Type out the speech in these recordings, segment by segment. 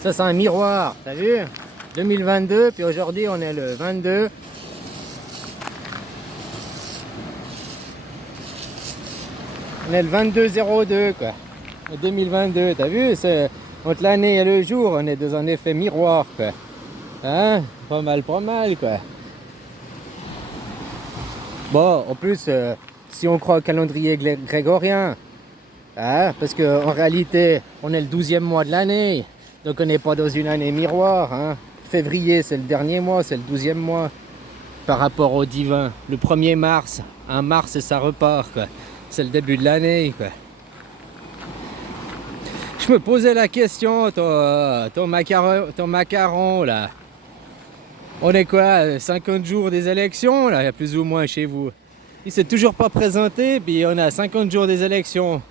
Ça, c'est un miroir, t'as vu? 2022, puis aujourd'hui, on est le 22. On est le 22-02, quoi. 2022, t'as vu? Entre l'année et le jour, on est dans un effet miroir, quoi. Hein? Pas mal, quoi. Bon, en plus, si on croit au calendrier grégorien, hein? Parce qu'en réalité, on est le 12e mois de l'année. Donc on n'est pas dans une année miroir, hein. Février, c'est le dernier mois, c'est le 12e mois par rapport au divin. Le 1er mars, un mars et ça repart, quoi. C'est le début de l'année, quoi. Je me posais la question, ton macaron, là. On est quoi, 50 jours des élections, là, plus ou moins chez vous. Il s'est toujours pas présenté, puis on a 50 jours des élections.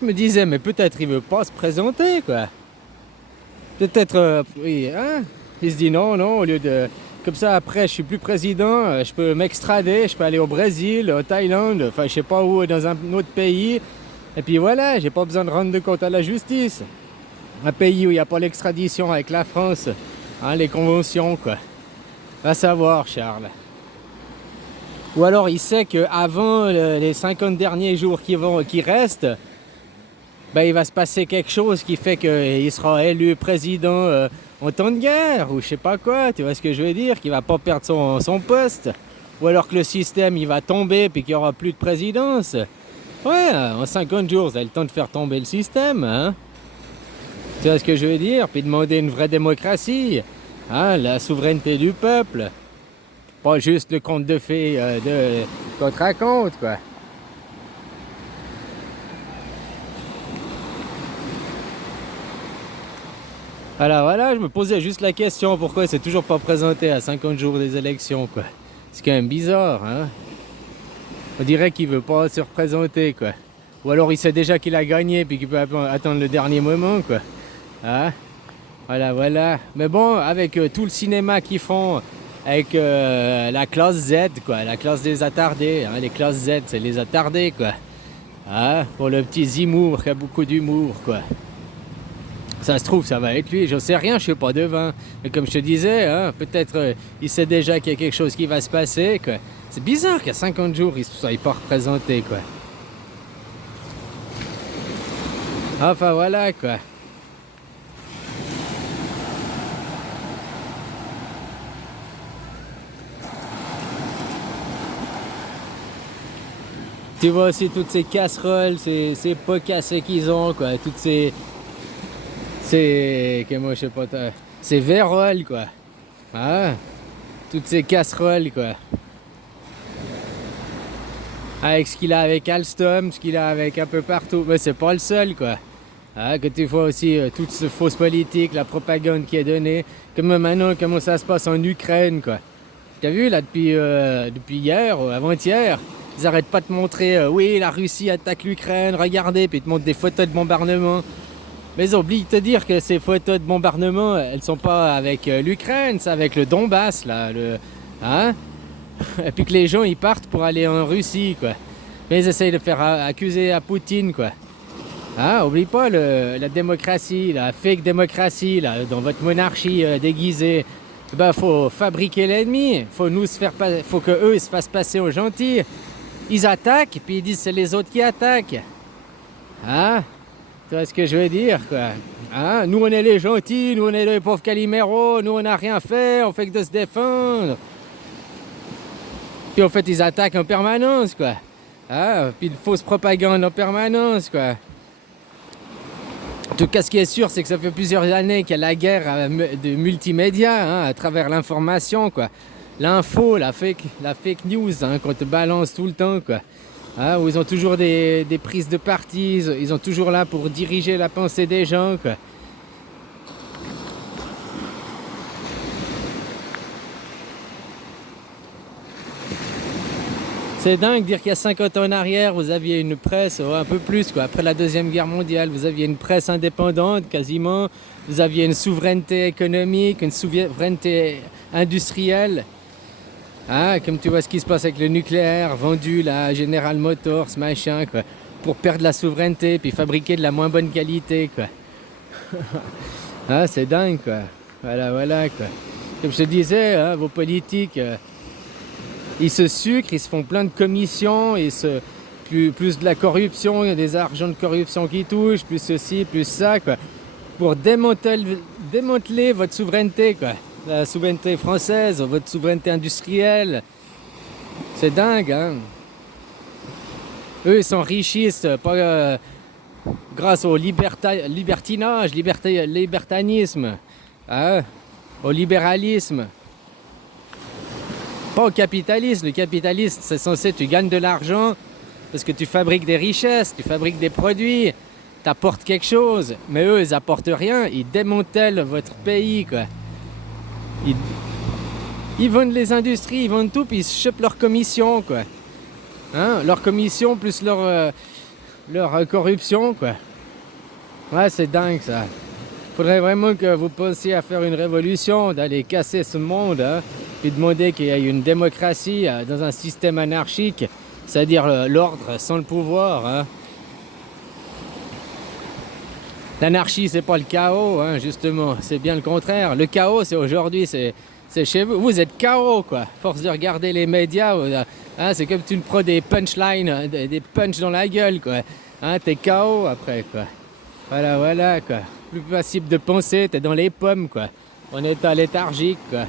Je me disais, mais peut-être il veut pas se présenter, quoi. Peut-être, oui, hein. Il se dit non, au lieu de... Comme ça, après, je suis plus président, je peux m'extrader, je peux aller au Brésil, au Thaïlande, enfin, je sais pas où, dans un autre pays. Et puis voilà, j'ai pas besoin de rendre de compte à la justice. Un pays où il n'y a pas l'extradition avec la France, hein, les conventions, quoi. Va savoir, Charles. Ou alors, il sait qu'avant les 50 derniers jours qui restent, ben, il va se passer quelque chose qui fait qu'il sera élu président en temps de guerre, ou je sais pas quoi, tu vois ce que je veux dire, qu'il va pas perdre son poste, ou alors que le système il va tomber puis qu'il y aura plus de présidence. Ouais, en 50 jours, vous avez le temps de faire tomber le système, hein. Tu vois ce que je veux dire, puis demander une vraie démocratie, hein, la souveraineté du peuple, pas juste le conte de fées qu'on te raconte, quoi. Alors voilà, je me posais juste la question, pourquoi il s'est toujours pas présenté à 50 jours des élections, quoi. C'est quand même bizarre, hein. On dirait qu'il veut pas se représenter, quoi. Ou alors il sait déjà qu'il a gagné, puis qu'il peut attendre le dernier moment, quoi. Hein? Voilà. Mais bon, avec tout le cinéma qu'ils font, avec la classe Z, quoi, la classe des attardés, hein, les classes Z, c'est les attardés, quoi. Hein? Pour le petit Zemmour qui a beaucoup d'humour, quoi. Ça se trouve, ça va être lui. Je sais rien, je suis pas devin. Mais comme je te disais, hein, peut-être il sait déjà qu'il y a quelque chose qui va se passer, quoi. C'est bizarre qu'à 50 jours, il ne soit pas représenté, quoi. Enfin, voilà, quoi. Tu vois aussi toutes ces casseroles, ces pots cassés qu'ils ont, quoi. Toutes ces... Moi, je sais pas... Ces verroles, quoi. Ah, toutes ces casseroles, quoi. Avec ce qu'il a avec Alstom, ce qu'il a avec un peu partout. Mais c'est pas le seul, quoi. Ah, que tu vois aussi toute cette fausse politique, la propagande qui est donnée. Comme maintenant, comment ça se passe en Ukraine, quoi. T'as vu, là, depuis hier ou avant-hier, ils arrêtent pas de montrer, oui, la Russie attaque l'Ukraine, regardez, puis ils te montrent des photos de bombardement. Mais ils oublient de te dire que ces photos de bombardement, elles sont pas avec l'Ukraine, c'est avec le Donbass, là, hein? Et puis que les gens, ils partent pour aller en Russie, quoi. Mais ils essayent de faire accuser à Poutine, quoi. Ah, oublie pas la démocratie, la fake démocratie, là, dans votre monarchie déguisée. Ben, faut fabriquer l'ennemi. Faut que eux ils se fassent passer aux gentils. Ils attaquent, puis ils disent c'est les autres qui attaquent. Hein? Tu vois ce que je veux dire, quoi? Hein? Nous, on est les gentils, nous, on est les pauvres caliméros, nous, on n'a rien fait, on fait que de se défendre. Puis, en fait, ils attaquent en permanence, quoi. Hein? Puis, de fausses propagandes en permanence, quoi. En tout cas, ce qui est sûr, c'est que ça fait plusieurs années qu'il y a la guerre de multimédia, hein, à travers l'information, quoi. L'info, la fake news, hein, qu'on te balance tout le temps, quoi. Hein, où ils ont toujours des prises de parti, ils sont toujours là pour diriger la pensée des gens, quoi. C'est dingue de dire qu'il y a 50 ans en arrière, vous aviez une presse, un peu plus, quoi. Après la Deuxième Guerre mondiale, vous aviez une presse indépendante, quasiment. Vous aviez une souveraineté économique, une souveraineté industrielle. Hein, comme tu vois ce qui se passe avec le nucléaire, vendu là, General Motors, machin, quoi. Pour perdre la souveraineté, puis fabriquer de la moins bonne qualité, quoi. Ah, c'est dingue, quoi. Voilà, quoi. Comme je te disais, hein, vos politiques, ils se sucrent, ils se font plein de commissions, plus de la corruption, il y a des argents de corruption qui touchent, plus ceci, plus ça, quoi. Pour démanteler votre souveraineté, quoi. La souveraineté française, votre souveraineté industrielle. C'est dingue, hein. Eux, ils s'enrichissent, pas grâce au libertinage, libertanisme, hein, au libéralisme. Pas au capitalisme. Le capitalisme, c'est censé, tu gagnes de l'argent parce que tu fabriques des richesses, tu fabriques des produits, tu apportes quelque chose. Mais eux, ils apportent rien, ils démantèlent votre pays, quoi. Ils vendent les industries, ils vendent tout, puis ils se chopent leur commission, quoi. Hein, leur commission plus leur corruption, quoi. Ouais, c'est dingue, ça. Faudrait vraiment que vous pensiez à faire une révolution, d'aller casser ce monde, hein, puis demander qu'il y ait une démocratie dans un système anarchique, c'est-à-dire l'ordre sans le pouvoir, hein. L'anarchie, c'est pas le chaos, hein, justement, c'est bien le contraire. Le chaos, c'est aujourd'hui, c'est chez vous. Vous êtes chaos, quoi. Force de regarder les médias, hein, c'est comme tu me prends des punchlines, des punchs dans la gueule, quoi. Hein, t'es chaos après, quoi. Voilà, quoi. Plus possible de penser, t'es dans les pommes, quoi. En état léthargique, quoi.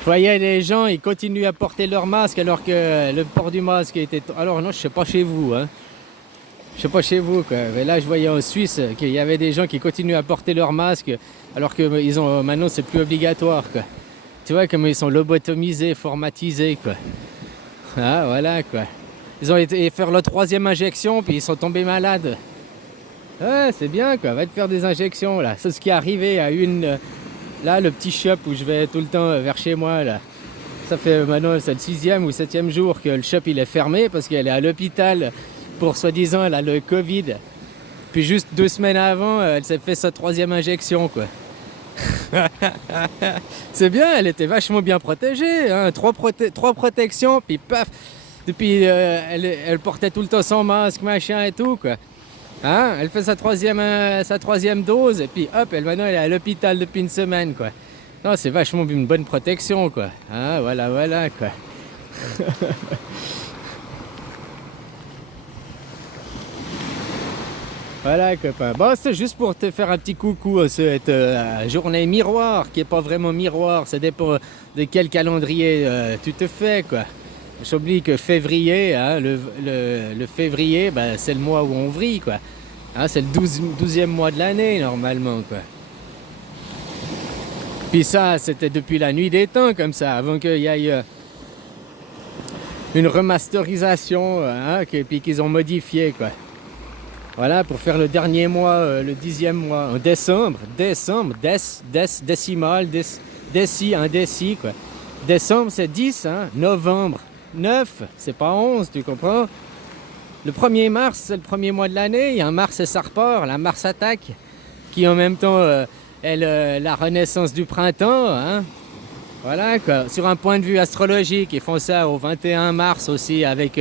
Je voyais les gens, ils continuent à porter leur masque alors que le port du masque était... Alors non, je sais pas chez vous, hein. Je sais pas chez vous, quoi. Mais là, je voyais en Suisse qu'il y avait des gens qui continuent à porter leur masque alors que maintenant, c'est plus obligatoire, quoi. Tu vois, comme ils sont lobotomisés, formatisés, quoi. Ah, voilà, quoi. Ils ont été faire leur 3e injection, puis ils sont tombés malades. Ouais, c'est bien, quoi. Va te faire des injections, là. C'est ce qui est arrivé à une... Là, le petit shop où je vais tout le temps vers chez moi, là. Ça fait maintenant, c'est le 6e ou 7e jour que le shop, il est fermé parce qu'elle est à l'hôpital pour, soi-disant, elle a le Covid. Puis juste 2 semaines avant, elle s'est fait sa 3e injection, quoi. C'est bien, elle était vachement bien protégée, hein. 3 protections, puis paf. Depuis, elle portait tout le temps son masque, machin et tout, quoi. Hein? Elle fait sa troisième dose, et puis hop, maintenant elle est à l'hôpital depuis une semaine, quoi. Non, c'est vachement une bonne protection, quoi. Hein? Voilà, quoi. Voilà, copain. Bon, c'est juste pour te faire un petit coucou à cette journée miroir, qui est pas vraiment miroir, ça dépend de quel calendrier tu te fais, quoi. J'oublie que février, hein, le février, ben, c'est le mois où on vrille, quoi. Hein, c'est le 12e mois de l'année, normalement, quoi. Puis ça, c'était depuis la nuit des temps, comme ça, avant qu'il y ait une remasterisation, hein, puis qu'ils ont modifié, quoi. Voilà, pour faire le dernier mois, le 10e mois, en décembre, décimal, un déci, quoi. Décembre, c'est 10, hein, novembre, 9, c'est pas 11, tu comprends? Le 1er mars, c'est le premier mois de l'année, il y a un Mars et ça repart, la Mars attaque, qui en même temps est la renaissance du printemps, hein. Voilà, quoi. Sur un point de vue astrologique, ils font ça au 21 mars aussi avec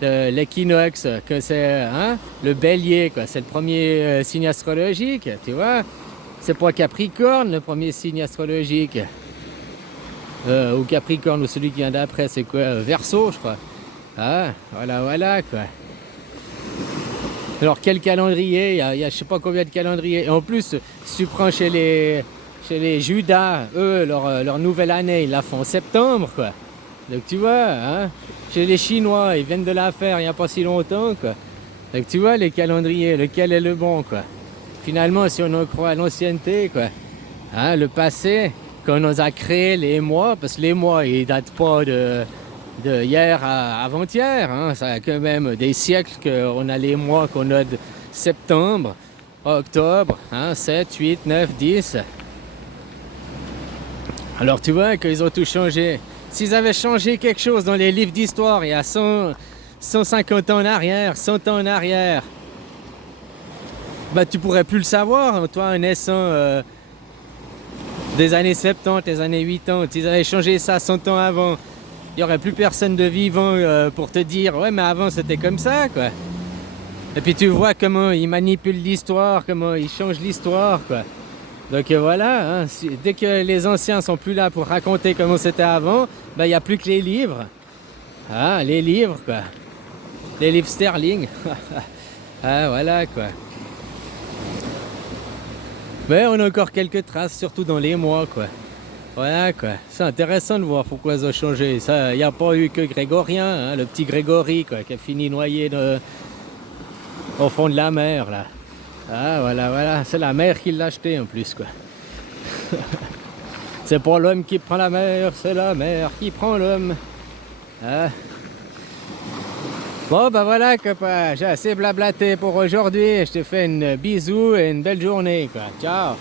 l'équinoxe, que c'est hein, le bélier, quoi. C'est le premier signe astrologique, tu vois. C'est pas Capricorne, le premier signe astrologique. Ou Capricorne, ou celui qui vient d'après, c'est quoi? Verseau, je crois. Ah, voilà, quoi. Alors, quel calendrier? Il y a je sais pas combien de calendriers. Et en plus, si tu prends chez les Judas, eux, leur nouvelle année, ils la font en septembre, quoi. Donc, tu vois, hein, chez les Chinois, ils viennent de la faire il n'y a pas si longtemps, quoi. Donc, tu vois, les calendriers, lequel est le bon, quoi. Finalement, si on en croit à l'ancienneté, quoi, hein, le passé, quand on nous a créé les mois, parce que les mois, ils datent pas de hier à avant-hier, hein, ça a quand même des siècles qu'on a les mois qu'on a de septembre, octobre, hein, 7, 8, 9, 10. Alors tu vois qu'ils ont tout changé. S'ils avaient changé quelque chose dans les livres d'histoire il y a 150 ans en arrière, 100 ans en arrière, bah tu pourrais plus le savoir, hein, toi, en naissant des années 70, des années 80, s'ils avaient changé ça 100 ans avant, il n'y aurait plus personne de vivant pour te dire « Ouais, mais avant, c'était comme ça, quoi. » Et puis tu vois comment ils manipulent l'histoire, comment ils changent l'histoire, quoi. Donc voilà, hein, dès que les anciens sont plus là pour raconter comment c'était avant, ben il n'y a plus que les livres. Ah, les livres, quoi. Les livres sterling. Ah, voilà, quoi. Mais on a encore quelques traces, surtout dans les mois, quoi. Voilà, quoi. C'est intéressant de voir pourquoi ça a changé. Ça, il n'y a pas eu que Grégorien, hein, le petit Grégory, quoi, qui a fini noyé au fond de la mer, là. Ah, voilà, voilà. C'est la mer qui l'a acheté, en plus, quoi. C'est pas l'homme qui prend la mer, c'est la mer qui prend l'homme. Ah. Bon, ben voilà, copain. J'ai assez blablaté pour aujourd'hui. Je te fais une bisou et une belle journée, quoi. Ciao.